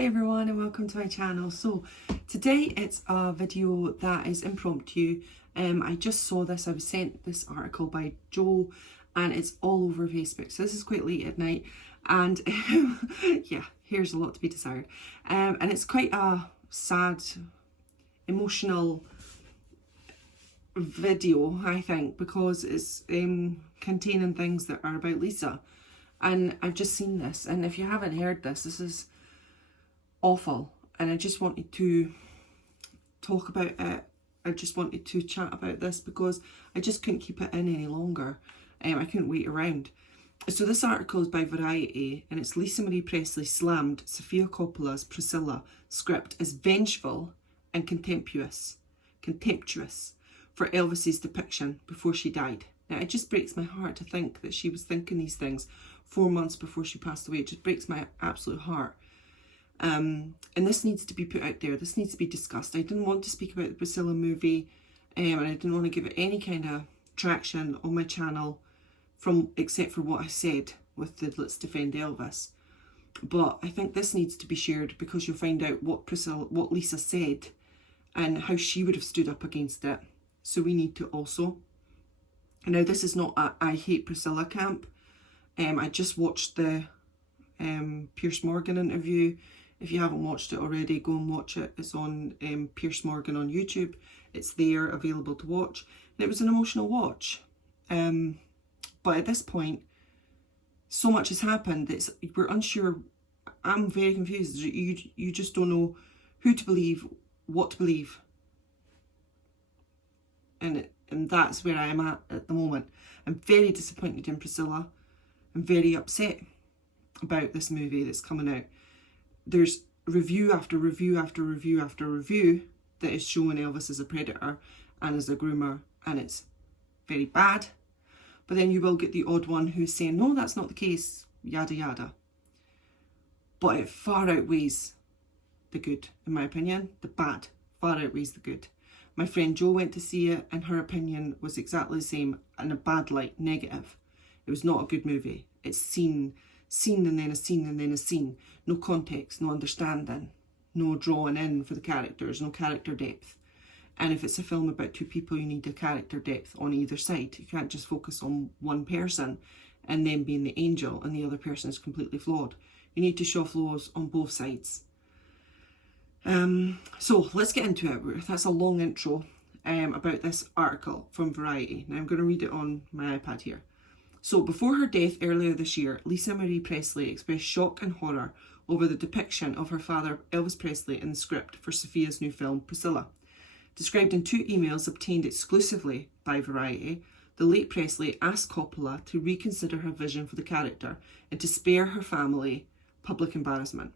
Hi everyone and welcome to my channel. So today it's a video that is impromptu. I just saw this, I was sent this article by Joe and it's all over Facebook. So this is quite late at night and yeah, here's a lot to be desired. And it's quite a sad, emotional video, I think, because it's containing things that are about Lisa. And I've just seen this, and if you haven't heard this, this is awful, and I just wanted to talk about it. I just wanted to chat about this because I just couldn't keep it in any longer. I couldn't wait around. So this article is by Variety, and it's Lisa Marie Presley slammed Sofia Coppola's Priscilla script as vengeful and contemptuous for Elvis's depiction before she died. Now, it just breaks my heart to think that she was thinking these things 4 months before she passed away. It just breaks my absolute heart. And this needs to be put out there. This needs to be discussed. I didn't want to speak about the Priscilla movie, and I didn't want to give it any kind of traction on my channel except for what I said with the Let's Defend Elvis. But I think this needs to be shared because you'll find out what Lisa said and how she would have stood up against it. So we need to also. Now, this is not a I hate Priscilla camp. I just watched the Piers Morgan interview. If you haven't watched it already, go and watch it. It's on Piers Morgan on YouTube. It's there, available to watch. And it was an emotional watch. But at this point, so much has happened that we're unsure. I'm very confused. You just don't know who to believe, what to believe. And that's where I am at the moment. I'm very disappointed in Priscilla. I'm very upset about this movie that's coming out. There's review after review after review after review that is showing Elvis as a predator and as a groomer, and it's very bad. But then you will get the odd one who's saying, no, that's not the case, yada yada. But it far outweighs the good, in my opinion. The bad far outweighs the good. My friend Jo went to see it and her opinion was exactly the same, in a bad light, negative. It was not a good movie. It's scene and then a scene and then a scene. No context, no understanding, no drawing in for the characters, no character depth. And if it's a film about two people, you need a character depth on either side. You can't just focus on one person and then being the angel and the other person is completely flawed. You need to show flaws on both sides. So let's get into it. That's a long intro about this article from Variety. Now I'm going to read it on my iPad here. So before her death earlier this year, Lisa Marie Presley expressed shock and horror over the depiction of her father Elvis Presley in the script for Sofia's new film Priscilla. Described in 2 emails obtained exclusively by Variety, the late Presley asked Coppola to reconsider her vision for the character and to spare her family public embarrassment.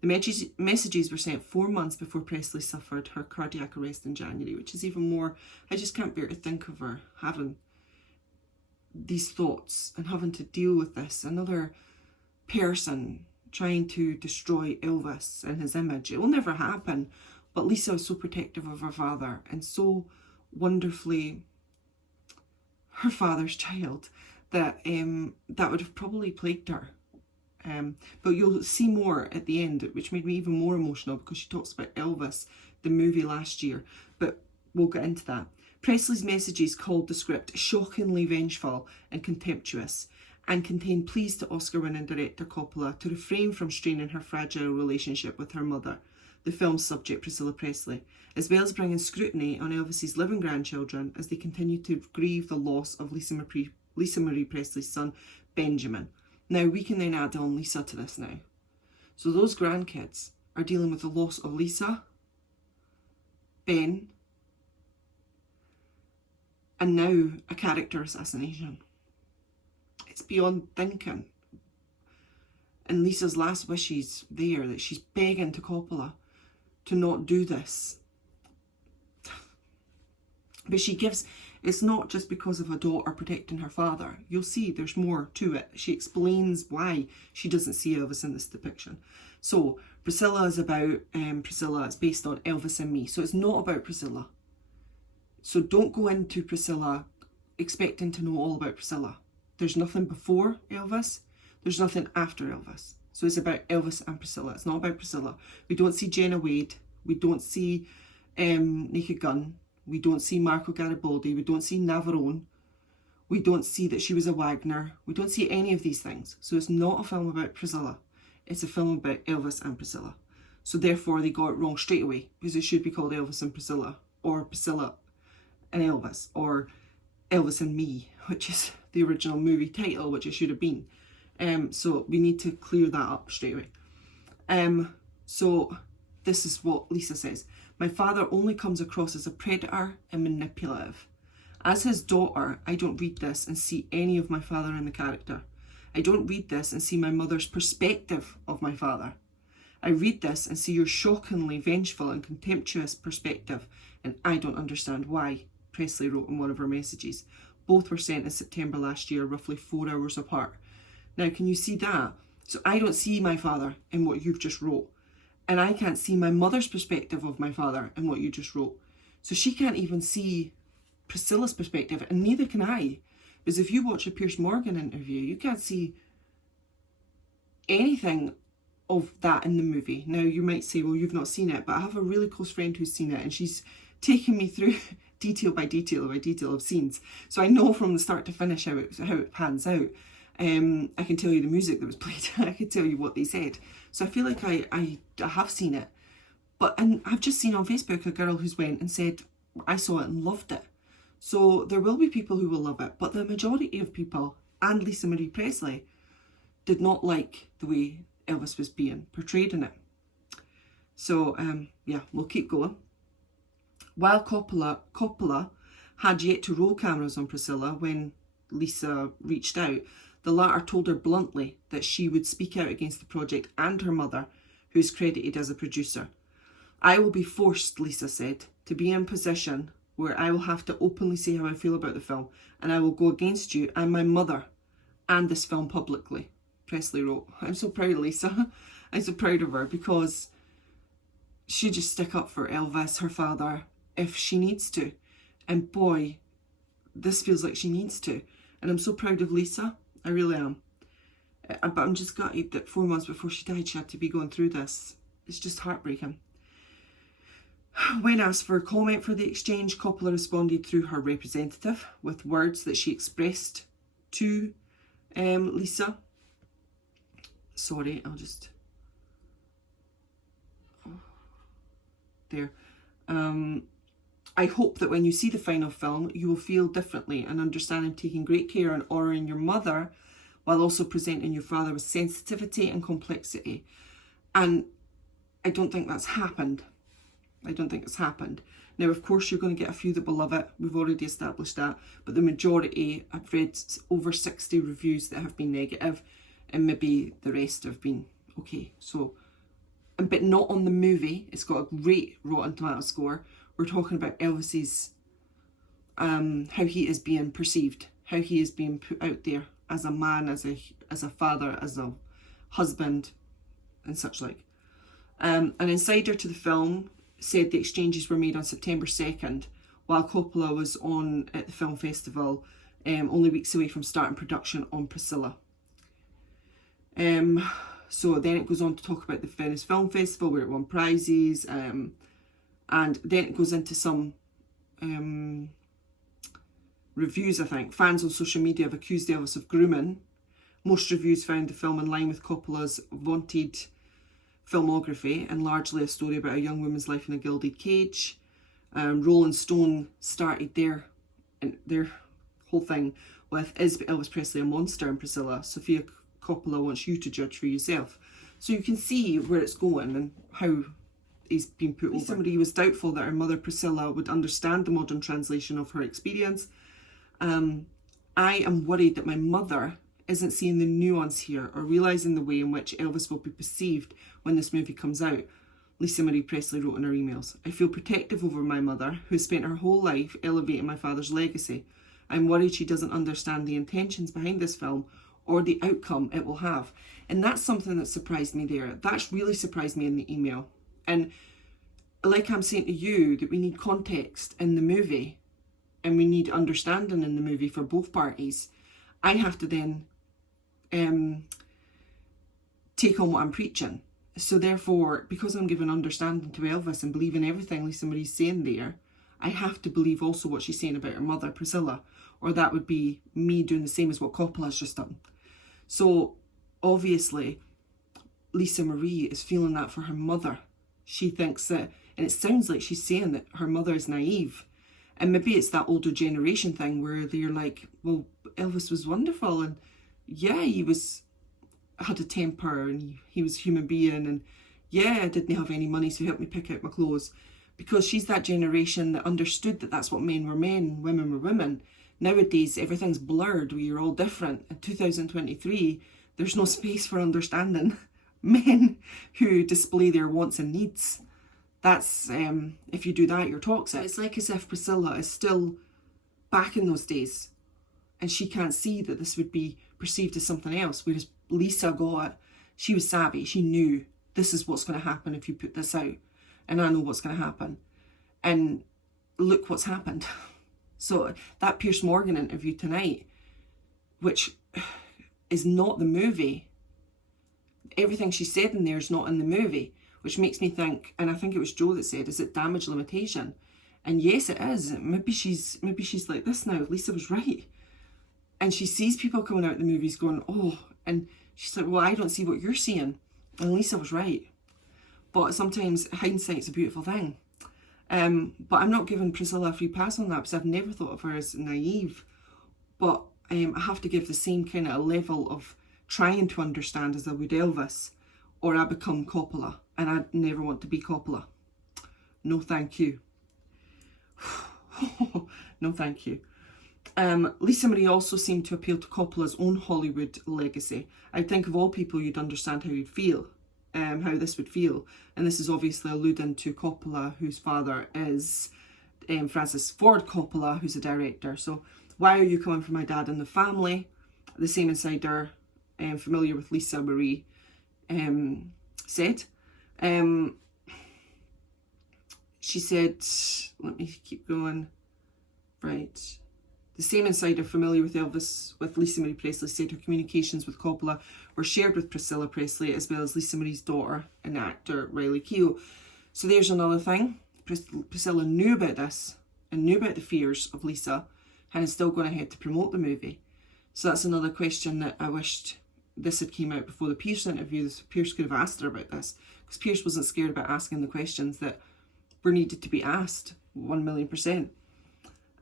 The messages were sent 4 months before Presley suffered her cardiac arrest in January, which is even more. I just can't bear to think of her having these thoughts and having to deal with this. Another person trying to destroy Elvis and his image. It will never happen. But Lisa was so protective of her father and so wonderfully her father's child that that would have probably plagued her. But you'll see more at the end, which made me even more emotional because she talks about Elvis, the movie last year, but we'll get into that. Presley's messages called the script shockingly vengeful and contemptuous and contained pleas to Oscar-winning director Coppola to refrain from straining her fragile relationship with her mother, the film's subject Priscilla Presley, as well as bringing scrutiny on Elvis's living grandchildren as they continue to grieve the loss of Lisa Marie Presley's son, Benjamin. Now, we can then add on Lisa to this now. So those grandkids are dealing with the loss of Lisa, Ben, and now a character assassination. It's beyond thinking. And Lisa's last wishes there, that she's begging to Coppola to not do this. But she gives, it's not just because of a daughter protecting her father. You'll see there's more to it. She explains why she doesn't see Elvis in this depiction. So Priscilla is about Priscilla. It's based on Elvis and me. So it's not about Priscilla. So don't go into Priscilla expecting to know all about Priscilla. There's nothing before Elvis. There's nothing after Elvis. So it's about Elvis and Priscilla. It's not about Priscilla. We don't see Jenna Wade. We don't see Naked Gun. We don't see Marco Garibaldi. We don't see Navarone. We don't see that she was a Wagner. We don't see any of these things. So it's not a film about Priscilla. It's a film about Elvis and Priscilla. So therefore they got it wrong straight away, because it should be called Elvis and Priscilla, or Priscilla and Elvis, or Elvis and Me, which is the original movie title, which it should have been. So we need to clear that up straight away. So this is what Lisa says. My father only comes across as a predator and manipulative. As his daughter, I don't read this and see any of my father in the character. I don't read this and see my mother's perspective of my father. I read this and see your shockingly vengeful and contemptuous perspective, and I don't understand why, Presley wrote in one of her messages. Both were sent in September last year, roughly 4 hours apart. Now, can you see that? So I don't see my father in what you've just wrote. And I can't see my mother's perspective of my father in what you just wrote. So she can't even see Priscilla's perspective, and neither can I. Because if you watch a Piers Morgan interview, you can't see anything of that in the movie. Now, you might say, well, you've not seen it, but I have a really close friend who's seen it, and she's taken me through detail by detail of scenes. So I know from the start to finish how it pans out. I can tell you the music that was played. I can tell you what they said. So I feel like I have seen it. And I've just seen on Facebook a girl who's went and said, I saw it and loved it. So there will be people who will love it, but the majority of people, and Lisa Marie Presley, did not like the way Elvis was being portrayed in it. So yeah, we'll keep going. While Coppola had yet to roll cameras on Priscilla when Lisa reached out, the latter told her bluntly that she would speak out against the project and her mother, who is credited as a producer. I will be forced, Lisa said, to be in a position where I will have to openly say how I feel about the film, and I will go against you and my mother and this film publicly, Presley wrote. I'm so proud of Lisa. I'm so proud of her, because she just stick up for Elvis, her father, if she needs to. And boy, this feels like she needs to. And I'm so proud of Lisa. I really am. But I'm just gutted that 4 months before she died, she had to be going through this. It's just heartbreaking. When asked for a comment for the exchange, Coppola responded through her representative with words that she expressed to Lisa. Sorry, I'll just... there. I hope that when you see the final film, you will feel differently and understand I'm taking great care in honouring your mother while also presenting your father with sensitivity and complexity. And I don't think that's happened. I don't think it's happened. Now, of course, you're going to get a few that will love it. We've already established that. But the majority, I've read over 60 reviews that have been negative, and maybe the rest have been okay. So, but not on the movie. It's got a great Rotten Tomatoes score. We're talking about Elvis's, how he is being perceived, how he is being put out there as a man, as a father, as a husband, and such like. An insider to the film said the exchanges were made on September 2nd, while Coppola was on at the film festival, only weeks away from starting production on Priscilla. So then it goes on to talk about the Venice Film Festival, where it won prizes, and then it goes into some reviews, I think. Fans on social media have accused Elvis of grooming. Most reviews found the film in line with Coppola's vaunted filmography and largely a story about a young woman's life in a gilded cage. Rolling Stone started their whole thing with, is Elvis Presley a monster? And Priscilla, Sofia Coppola wants you to judge for yourself. So you can see where it's going and how he's been put over. Somebody was doubtful that her mother Priscilla would understand the modern translation of her experience. I am worried that my mother isn't seeing the nuance here or realising the way in which Elvis will be perceived when this movie comes out, Lisa Marie Presley wrote in her emails. I feel protective over my mother, who has spent her whole life elevating my father's legacy. I'm worried she doesn't understand the intentions behind this film or the outcome it will have. And that's something that surprised me there. That's really surprised me in the email. And like I'm saying to you, that we need context in the movie and we need understanding in the movie for both parties. I have to then take on what I'm preaching. So therefore, because I'm giving understanding to Elvis and believing everything Lisa Marie's saying there, I have to believe also what she's saying about her mother, Priscilla, or that would be me doing the same as what Coppola's just done. So obviously, Lisa Marie is feeling that for her mother. She thinks that, and it sounds like she's saying that her mother is naive. And maybe it's that older generation thing where they're like, well, Elvis was wonderful, and yeah, he had a temper, and he was a human being, and yeah, I didn't have any money, so he helped me pick out my clothes. Because she's that generation that understood that that's what men were men, women were women. Nowadays, everything's blurred. We are all different. In 2023, there's no space for understanding men who display their wants and needs. That's, if you do that, you're toxic. It's like as if Priscilla is still back in those days, and she can't see that this would be perceived as something else, whereas Lisa got it. She was savvy. She knew this is what's going to happen if you put this out, and I know what's going to happen. And look what's happened. So that Piers Morgan interview tonight, which is not the movie, everything she said in there is not in the movie, which makes me think, and I think it was Joe that said, is it damage limitation? And yes, it is. Maybe she's like this now. Lisa was right. And she sees people coming out of the movies going, oh, and she's like, well, I don't see what you're seeing. And Lisa was right. But sometimes hindsight's a beautiful thing. But I'm not giving Priscilla a free pass on that, because I've never thought of her as naive. But I have to give the same kind of level of trying to understand as I would Elvis, or I become Coppola. And I'd never want to be Coppola. No thank you. No thank you. Lisa Marie also seemed to appeal to Coppola's own Hollywood legacy. I think of all people you'd understand how you'd feel, how this would feel. And this is obviously alluding to Coppola, whose father is Francis Ford Coppola, who's a director. So, why are you coming for my dad in the family? The same insider familiar with Lisa Marie said. She said, let me keep going. Right. The same insider familiar with Elvis, with Lisa Marie Presley, said her communications with Coppola were shared with Priscilla Presley, as well as Lisa Marie's daughter and actor Riley Keough. So there's another thing. Priscilla knew about this and knew about the fears of Lisa, and is still going ahead to promote the movie. So that's another question that I wished this had came out before the Pierce interview. Pierce could have asked her about this, because Pierce wasn't scared about asking the questions that were needed to be asked, 1,000,000%.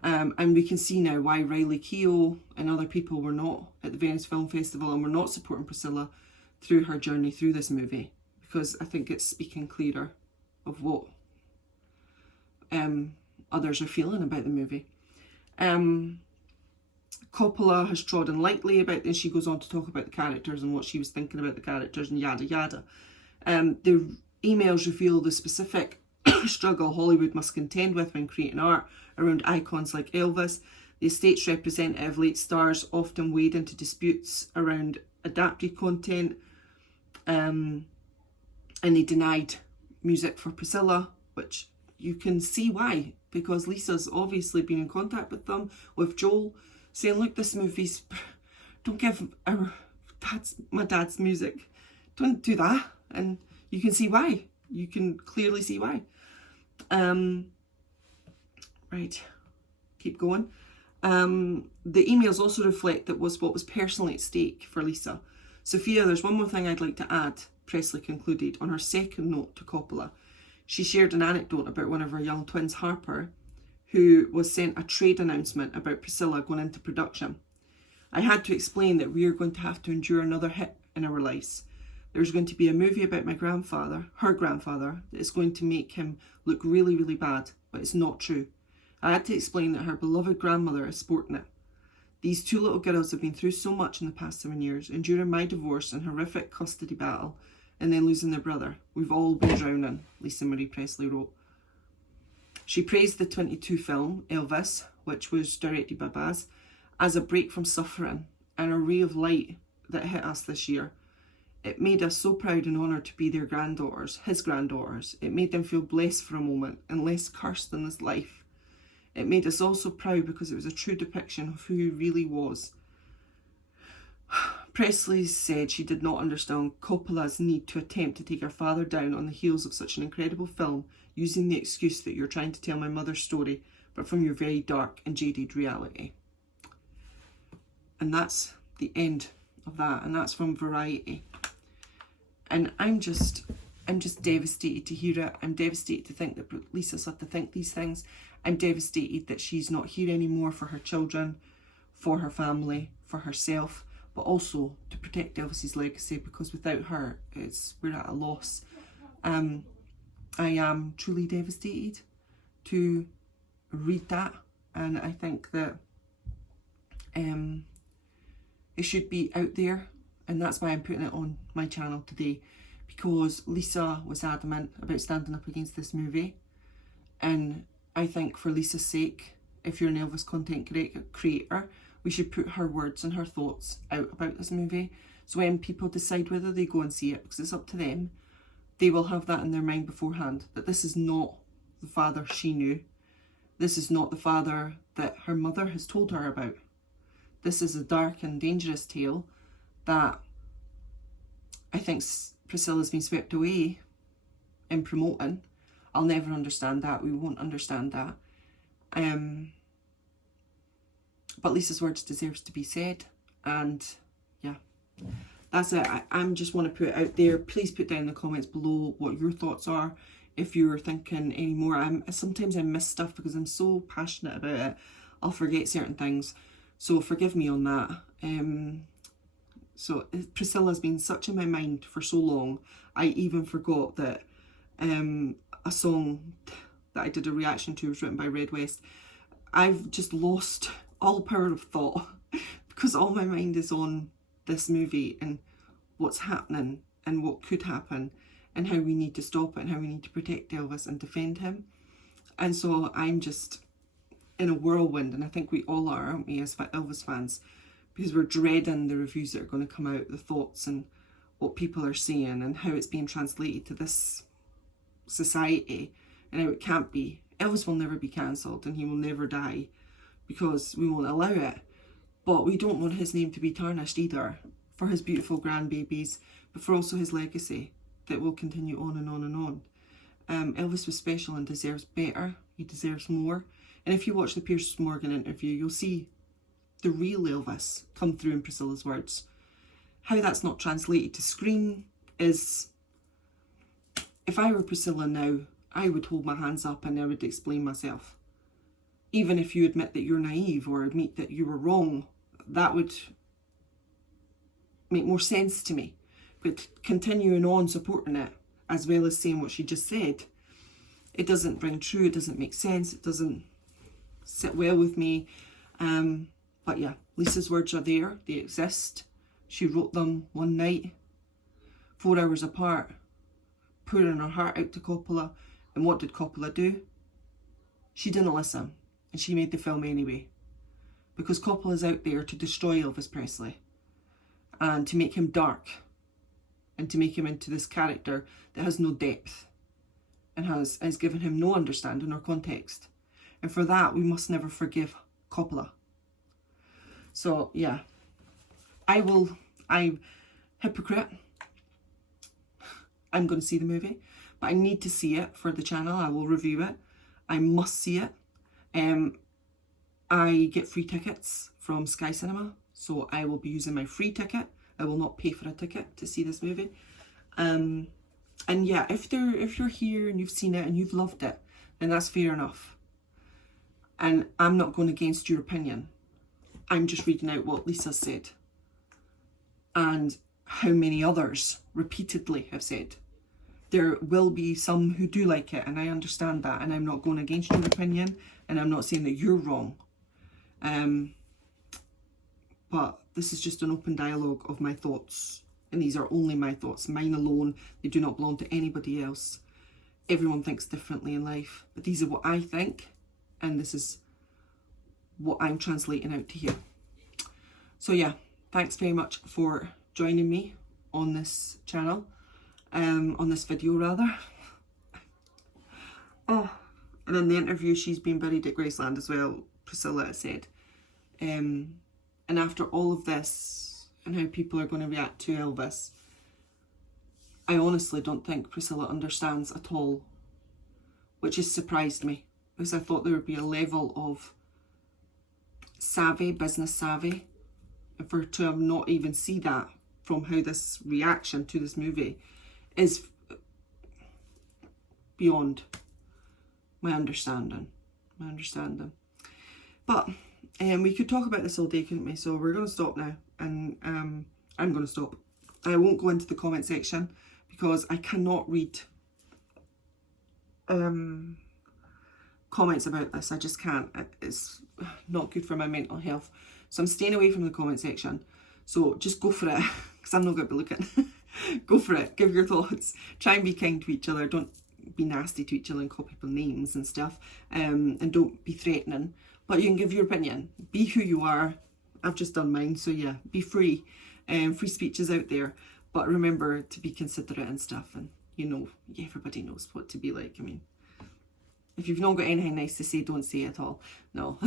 And we can see now why Riley Keough and other people were not at the Venice Film Festival and were not supporting Priscilla through her journey through this movie, because I think it's speaking clearer of what others are feeling about the movie. Coppola has trodden lightly about this. She goes on to talk about the characters and what she was thinking about the characters and yada yada. The emails reveal the specific struggle Hollywood must contend with when creating art around icons like Elvis. The estate's representative late stars often wade into disputes around adapted content, and they denied music for Priscilla, which you can see why, because Lisa's obviously been in contact with them, with Joel, saying, look, this movie's, don't give my dad's music, don't do that. And you can see why. You can clearly see why. Right, keep going. The emails also reflect that was what was personally at stake for Lisa. Sophia, there's one more thing I'd like to add, Presley concluded on her second note to Coppola. She shared an anecdote about one of her young twins, Harper, who was sent a trade announcement about Priscilla going into production. I had to explain that we are going to have to endure another hit in our lives. There's going to be a movie about my grandfather, her grandfather, that is going to make him look really, really bad, but it's not true. I had to explain that her beloved grandmother is sporting it. These two little girls have been through so much in the past 7 years, enduring my divorce and horrific custody battle, and then losing their brother. We've all been drowning, Lisa Marie Presley wrote. She praised the 22 film, Elvis, which was directed by Baz, as a break from suffering and a ray of light that hit us this year. It made us so proud and honoured to be their granddaughters, his granddaughters. It made them feel blessed for a moment and less cursed in this life. It made us all so proud because it was a true depiction of who he really was. Presley said she did not understand Coppola's need to attempt to take her father down on the heels of such an incredible film, using the excuse that you're trying to tell my mother's story, but from your very dark and jaded reality. And that's the end of that, and that's from Variety. And I'm just devastated to hear it. I'm devastated to think that Lisa's had to think these things. I'm devastated that she's not here anymore for her children, for her family, for herself, but also to protect Elvis's legacy, because without her, we're at a loss. I am truly devastated to read that, and I think that it should be out there, and that's why I'm putting it on my channel today, because Lisa was adamant about standing up against this movie, and I think for Lisa's sake, if you're an Elvis content creator, we should put her words and her thoughts out about this movie, so when people decide whether they go and see it, because it's up to them, they will have that in their mind beforehand, that this is not the father she knew. This is not the father that her mother has told her about. This is a dark and dangerous tale that I think Priscilla's been swept away in promoting. I'll never understand that. We won't understand that. But Lisa's words deserves to be said. And yeah, that's it. I just want to put it out there. Please put down in the comments below what your thoughts are. If you're thinking any more, sometimes I miss stuff because I'm so passionate about it. I'll forget certain things, so forgive me on that. So Priscilla's been such in my mind for so long. I even forgot that a song that I did a reaction to was written by Red West. I've just lost all power of thought because all my mind is on this movie and what's happening and what could happen, and how we need to stop it and how we need to protect Elvis and defend him. And so I'm just in a whirlwind, and I think we all are, aren't we, as Elvis fans, because we're dreading the reviews that are going to come out, the thoughts and what people are saying and how it's being translated to this society and how it can't be. Elvis will never be cancelled and he will never die because we won't allow it. But we don't want his name to be tarnished either, for his beautiful grandbabies, but for also his legacy that will continue on and on and on. Elvis was special and deserves better. He deserves more. And if you watch the Piers Morgan interview, you'll see the real Elvis come through in Priscilla's words. How that's not translated to screen is, if I were Priscilla now, I would hold my hands up and I would explain myself. Even if you admit that you're naive or admit that you were wrong, that would make more sense to me. But continuing on supporting it, as well as saying what she just said, it doesn't ring true, it doesn't make sense, it doesn't sit well with me. But yeah, Lisa's words are there, they exist. She wrote them one night, 4 hours apart, pouring her heart out to Coppola. And what did Coppola do? She didn't listen, and she made the film anyway. Because Coppola's out there to destroy Elvis Presley, and to make him dark, and to make him into this character that has no depth, and has given him no understanding or context. And for that, we must never forgive Coppola. So yeah, I'm hypocrite. I'm going to see the movie, but I need to see it for the channel. I will review it. I must see it. I get free tickets from Sky Cinema, so I will be using my free ticket. I will not pay for a ticket to see this movie. And yeah, if you're here and you've seen it and you've loved it, then that's fair enough. And I'm not going against your opinion. I'm just reading out what Lisa said. And how many others repeatedly have said. There will be some who do like it, and I understand that, and I'm not going against your opinion, and I'm not saying that you're wrong. But this is just an open dialogue of my thoughts, and these are only my thoughts, mine alone. They do not belong to anybody else. Everyone thinks differently in life, but these are what I think, and this is what I'm translating out to here. So yeah, thanks very much for joining me on this channel, on this video rather. Oh, and in the interview, she's been buried at Graceland as well, Priscilla said. And after all of this, and how people are going to react to Elvis. I honestly don't think Priscilla understands at all, which has surprised me, because I thought there would be a level of savvy, business savvy, and for her to have not even see that from how this reaction to this movie is beyond my understanding. But we could talk about this all day, couldn't we? So we're going to stop now, and I'm going to stop. I won't go into the comment section because I cannot read comments about this. I just can't. It's not good for my mental health. So I'm staying away from the comment section. So just go for it, because I'm not going to be looking. Go for it. Give your thoughts. Try and be kind to each other. Don't be nasty to each other and call people names and stuff. And don't be threatening. But you can give your opinion. Be who you are. I've just done mine. So yeah, be free. Free speech is out there. But remember to be considerate and stuff. And you know, everybody knows what to be like. I mean, if you've not got anything nice to say, don't say it at all. No.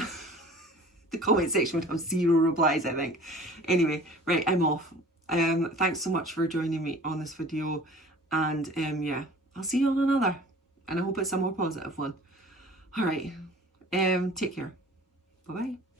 The comment section would have 0 replies, I think. Anyway, right, I'm off. Thanks so much for joining me on this video. And yeah, I'll see you on another. And I hope it's a more positive one. All right. Take care. Bye-bye.